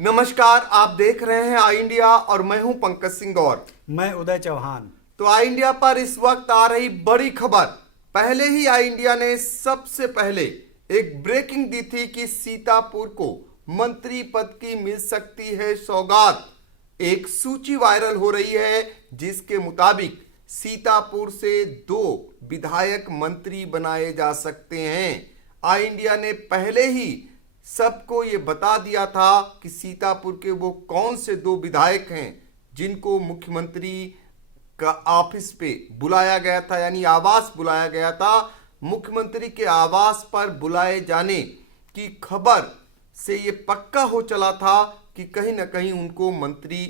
नमस्कार, आप देख रहे हैं आई इंडिया और मैं हूं पंकज सिंह और मैं उदय चौहान। तो आई इंडिया पर इस वक्त आ रही बड़ी खबर। पहले ही आई इंडिया ने सबसे पहले एक ब्रेकिंग दी थी कि सीतापुर को मंत्री पद की मिल सकती है सौगात। एक सूची वायरल हो रही है जिसके मुताबिक सीतापुर से 2 विधायक मंत्री बनाए जा सकते हैं। आई इंडिया ने पहले ही सबको ये बता दिया था कि सीतापुर के वो कौन से 2 विधायक हैं जिनको मुख्यमंत्री का ऑफिस पे बुलाया गया था, यानी आवास बुलाया गया था। मुख्यमंत्री के आवास पर बुलाए जाने की खबर से ये पक्का हो चला था कि कहीं ना कहीं उनको मंत्री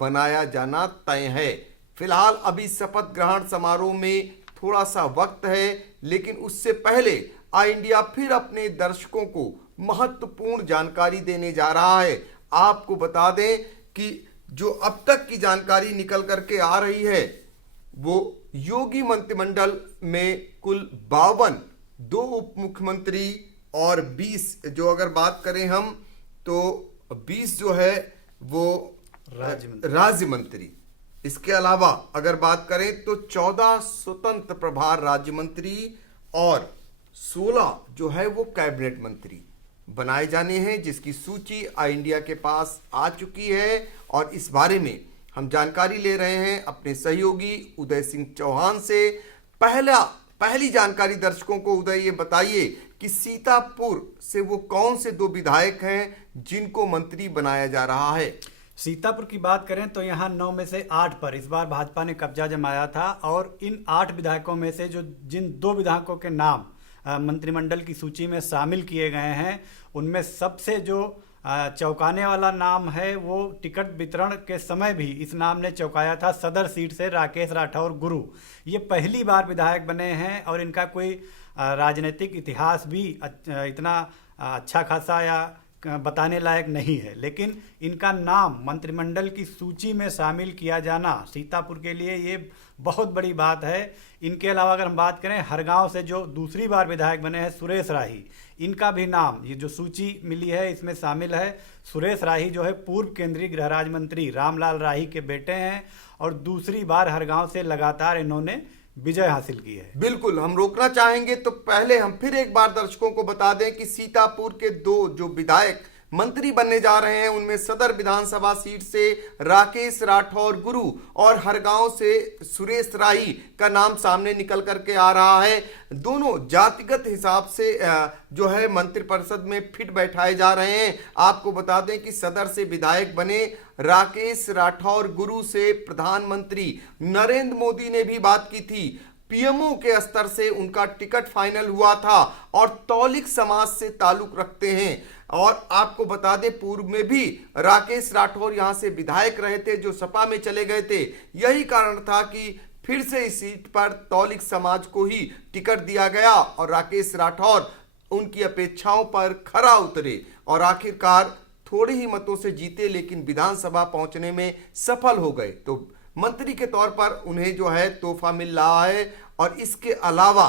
बनाया जाना तय है। फिलहाल अभी शपथ ग्रहण समारोह में थोड़ा सा वक्त है, लेकिन उससे पहले आई इंडिया फिर अपने दर्शकों को महत्वपूर्ण जानकारी देने जा रहा है। आपको बता दें कि जो अब तक की जानकारी निकल करके आ रही है वो योगी मंत्रिमंडल में कुल 52 2 उप मुख्यमंत्री और 20 जो अगर बात करें हम तो 20 जो है वो राज्य मंत्री। इसके अलावा अगर बात करें तो 14 स्वतंत्र प्रभार राज्य मंत्री और 16 जो है वो कैबिनेट मंत्री बनाए जाने हैं, जिसकी सूची आई इंडिया के पास आ चुकी है। और इस बारे में हम जानकारी ले रहे हैं अपने सहयोगी उदय सिंह चौहान से। पहली जानकारी दर्शकों को उदय ये बताइए कि सीतापुर से वो कौन से 2 विधायक हैं जिनको मंत्री बनाया जा रहा है। सीतापुर की बात करें तो यहाँ 9 में से 8 पर इस बार भाजपा ने कब्जा जमाया था और इन 8 विधायकों में से जिन 2 विधायकों के नाम मंत्रिमंडल की सूची में शामिल किए गए हैं उनमें सबसे जो चौंकाने वाला नाम है वो टिकट वितरण के समय भी इस नाम ने चौंकाया था। सदर सीट से राकेश राठौर गुरु ये पहली बार विधायक बने हैं और इनका कोई राजनीतिक इतिहास भी इतना अच्छा खासा या बताने लायक नहीं है, लेकिन इनका नाम मंत्रिमंडल की सूची में शामिल किया जाना सीतापुर के लिए ये बहुत बड़ी बात है। इनके अलावा अगर हम बात करें हरगांव से जो दूसरी बार विधायक बने हैं सुरेश राही, इनका भी नाम ये जो सूची मिली है इसमें शामिल है। सुरेश राही जो है पूर्व केंद्रीय गृह राज्य मंत्री रामलाल राही के बेटे हैं और दूसरी बार हरगांव से लगातार इन्होंने विजय हासिल की है। बिल्कुल, हम रोकना चाहेंगे तो पहले हम फिर एक बार दर्शकों को बता दें कि सीतापुर के 2 जो विधायक मंत्री बनने जा रहे हैं उनमें सदर विधानसभा सीट से राकेश राठौर गुरु और हरगांव से सुरेश राही का नाम सामने निकल करके आ रहा है। दोनों जातिगत हिसाब से जो है मंत्रिपरिषद में फिट बैठाए जा रहे हैं। आपको बता दें कि सदर से विधायक बने राकेश राठौर गुरु से प्रधानमंत्री नरेंद्र मोदी ने भी बात की थी। पीएमओ के स्तर से उनका टिकट फाइनल हुआ था और तौलिक समाज से ताल्लुक रखते हैं। और आपको बता दें पूर्व में भी राकेश राठौर यहां से विधायक रहे थे जो सपा में चले गए थे। यही कारण था कि फिर से इस सीट पर तौलिक समाज को ही टिकट दिया गया और राकेश राठौर उनकी अपेक्षाओं पर खरा उतरे और आखिरकार थोड़े ही मतों से जीते, लेकिन विधानसभा पहुंचने में सफल हो गए। तो मंत्री के तौर पर उन्हें जो है तोहफा मिल रहा है। और इसके अलावा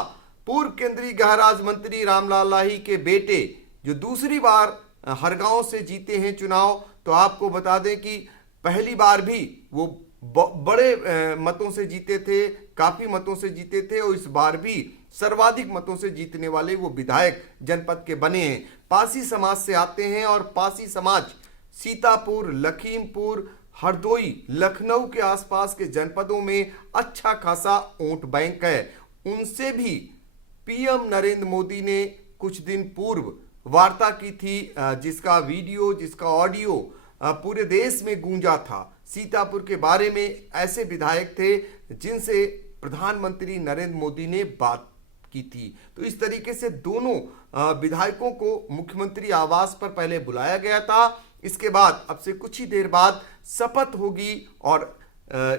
पूर्व केंद्रीय गृह राज्य मंत्री रामलाल राही के बेटे जो दूसरी बार हरगांव से जीते हैं चुनाव, तो आपको बता दें कि पहली बार भी वो बड़े मतों से जीते थे, काफी मतों से जीते थे और इस बार भी सर्वाधिक मतों से जीतने वाले वो विधायक जनपद के बने हैं। पासी समाज से आते हैं और पासी समाज सीतापुर, लखीमपुर, हरदोई, लखनऊ के आसपास के जनपदों में अच्छा खासा वोट बैंक है। उनसे भी पीएम नरेंद्र मोदी ने कुछ दिन पूर्व वार्ता की थी, जिसका वीडियो, जिसका ऑडियो पूरे देश में गूंजा था। सीतापुर के बारे में ऐसे विधायक थे जिनसे प्रधानमंत्री नरेंद्र मोदी ने बात की थी। तो इस तरीके से दोनों विधायकों को मुख्यमंत्री आवास पर पहले बुलाया गया था। इसके बाद अब से कुछ ही देर बाद शपथ होगी और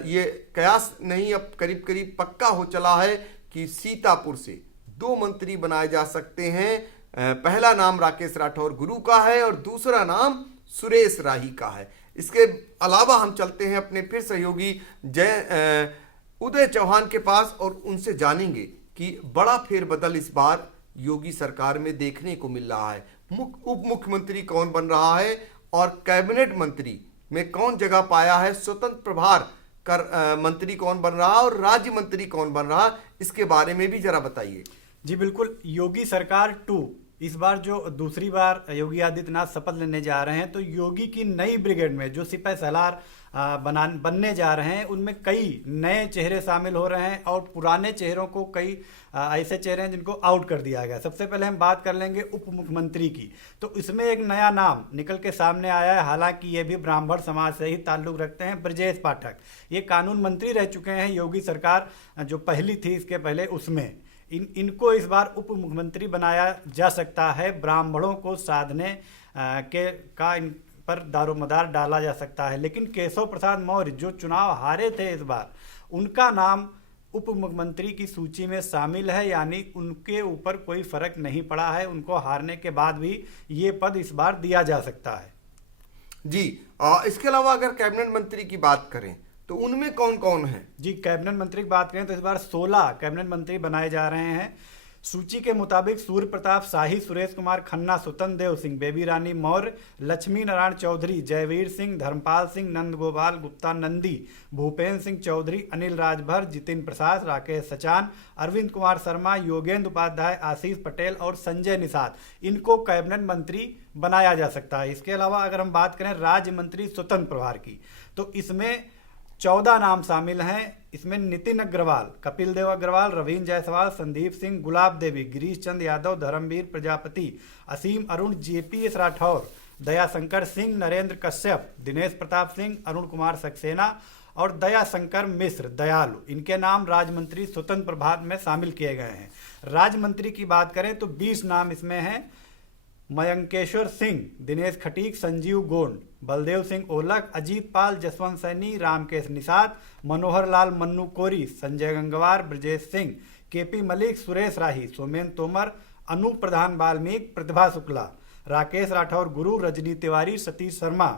ये कयास नहीं, अब करीब करीब पक्का हो चला है कि सीतापुर से 2 मंत्री बनाए जा सकते हैं। पहला नाम राकेश राठौर गुरु का है और दूसरा नाम सुरेश राही का है। इसके अलावा हम चलते हैं अपने फिर सहयोगी उदय चौहान के पास और उनसे जानेंगे कि बड़ा फेरबदल इस बार योगी सरकार में देखने को मिल रहा है। उप मुख्यमंत्री कौन बन रहा है और कैबिनेट मंत्री में कौन जगह पाया है, स्वतंत्र प्रभार कर मंत्री कौन बन रहा और राज्य मंत्री कौन बन रहा, इसके बारे में भी जरा बताइए। जी बिल्कुल, योगी सरकार 2 इस बार जो दूसरी बार योगी आदित्यनाथ शपथ लेने जा रहे हैं, तो योगी की नई ब्रिगेड में जो सिपाही सालार बनने जा रहे हैं, उनमें कई नए चेहरे शामिल हो रहे हैं और पुराने चेहरों को कई ऐसे चेहरे हैं जिनको आउट कर दिया गया। सबसे पहले हम बात कर लेंगे उप मुख्यमंत्री की। तो इसमें एक नया नाम निकल के सामने आया है, हालांकि ये भी ब्राह्मण समाज से ही ताल्लुक रखते हैं, ब्रजेश पाठक। ये कानून मंत्री रह चुके हैं योगी सरकार जो पहली थी इसके पहले, उसमें इनको इस बार उप मुख्यमंत्री बनाया जा सकता है। ब्राह्मणों को साधने का इन पर दारोमदार डाला जा सकता है। लेकिन केशव प्रसाद मौर्य जो चुनाव हारे थे इस बार, उनका नाम उप मुख्यमंत्री की सूची में शामिल है, यानी उनके ऊपर कोई फर्क नहीं पड़ा है। उनको हारने के बाद भी ये पद इस बार दिया जा सकता है। जी, इसके अलावा अगर कैबिनेट मंत्री की बात करें तो उनमें कौन कौन है? जी, कैबिनेट मंत्री की बात करें तो इस बार 16 कैबिनेट मंत्री बनाए जा रहे हैं। सूची के मुताबिक सूर्य प्रताप शाही, सुरेश कुमार खन्ना, स्वतंत्र देव सिंह, बेबी रानी मौर्य, लक्ष्मी नारायण चौधरी, जयवीर सिंह, धर्मपाल सिंह, नंद गोपाल गुप्ता नंदी, भूपेन्द्र सिंह चौधरी, अनिल राजभर, जितिन प्रसाद, राकेश सचान, अरविंद कुमार शर्मा, योगेंद्र उपाध्याय, आशीष पटेल और संजय निषाद, इनको कैबिनेट मंत्री बनाया जा सकता है। इसके अलावा अगर हम बात करें राज्य मंत्री स्वतंत्र प्रभार की, तो इसमें 14 नाम शामिल हैं। इसमें नितिन अग्रवाल, कपिल देव अग्रवाल, रवीन जायसवाल, संदीप सिंह, गुलाब देवी, गिरीश चंद यादव, धर्मवीर प्रजापति, असीम अरुण, जेपीएस राठौर, दयाशंकर सिंह, नरेंद्र कश्यप, दिनेश प्रताप सिंह, अरुण कुमार सक्सेना और दयाशंकर मिश्र दयालु, इनके नाम राज्य मंत्री स्वतंत्र प्रभार में शामिल किए गए हैं। राज्य मंत्री की बात करें तो 20 नाम इसमें हैं। मयंकेश्वर सिंह, दिनेश खटीक, संजीव गोंड, बलदेव सिंह ओलख, अजीत पाल, जसवंत सैनी, रामकेश निषाद, मनोहर लाल मन्नू कोरी, संजय गंगवार, ब्रजेश सिंह, केपी मलिक, सुरेश राही, सोमेन तोमर, अनूप प्रधान वाल्मीकि, प्रतिभा शुक्ला, राकेश राठौर गुरु, रजनी तिवारी, सतीश शर्मा,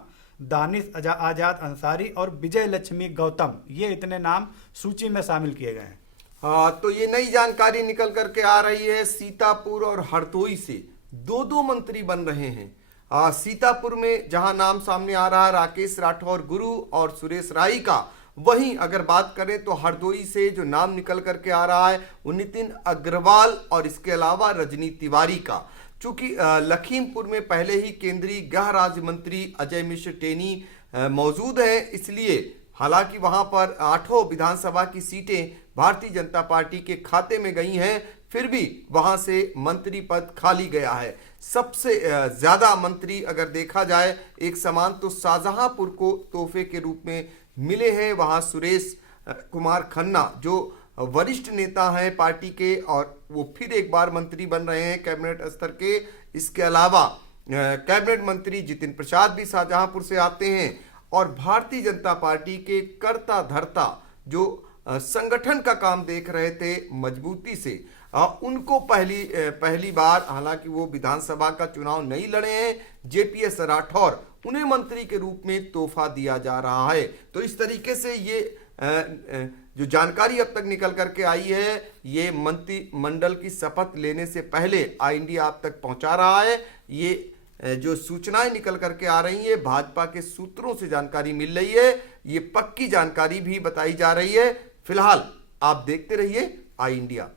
दानिश आजाद अंसारी और विजय लक्ष्मी गौतम, ये इतने नाम सूची में शामिल किए गए हैं। हाँ, तो ये नई जानकारी निकल करके आ रही है। सीतापुर और हरदोई से दो मंत्री बन रहे हैं। सीतापुर में जहां नाम सामने आ रहा है राकेश राठौर गुरु और सुरेश राही का, वहीं अगर बात करें तो हरदोई से जो नाम निकल करके आ रहा है वो नितिन अग्रवाल और इसके अलावा रजनी तिवारी का। चूंकि लखीमपुर में पहले ही केंद्रीय गृह राज्य मंत्री अजय मिश्र टेनी मौजूद हैं, इसलिए हालांकि वहां पर 8 विधानसभा की सीटें भारतीय जनता पार्टी के खाते में गई हैं, फिर भी वहां से मंत्री पद खाली गया है। सबसे ज्यादा मंत्री अगर देखा जाए एक समान तो शाहजहांपुर को तोहफे के रूप में मिले हैं। वहां सुरेश कुमार खन्ना जो वरिष्ठ नेता हैं पार्टी के, और वो फिर एक बार मंत्री बन रहे हैं कैबिनेट स्तर के। इसके अलावा कैबिनेट मंत्री जितिन प्रसाद भी शाहजहांपुर से आते हैं, और भारतीय जनता पार्टी के कर्ता धर्ता जो संगठन का काम देख रहे थे मजबूती से, उनको पहली बार, हालांकि वो विधानसभा का चुनाव नहीं लड़े हैं, जेपीएस राठौर, उन्हें मंत्री के रूप में तोहफा दिया जा रहा है। तो इस तरीके से ये जो जानकारी अब तक निकल करके आई है, ये मंत्रिमंडल की शपथ लेने से पहले आई इंडिया आप तक पहुंचा रहा है। ये जो सूचनाएं निकल करके आ रही है भाजपा के सूत्रों से जानकारी मिल रही है, ये पक्की जानकारी भी बताई जा रही है। फिलहाल आप देखते रहिए आई इंडिया।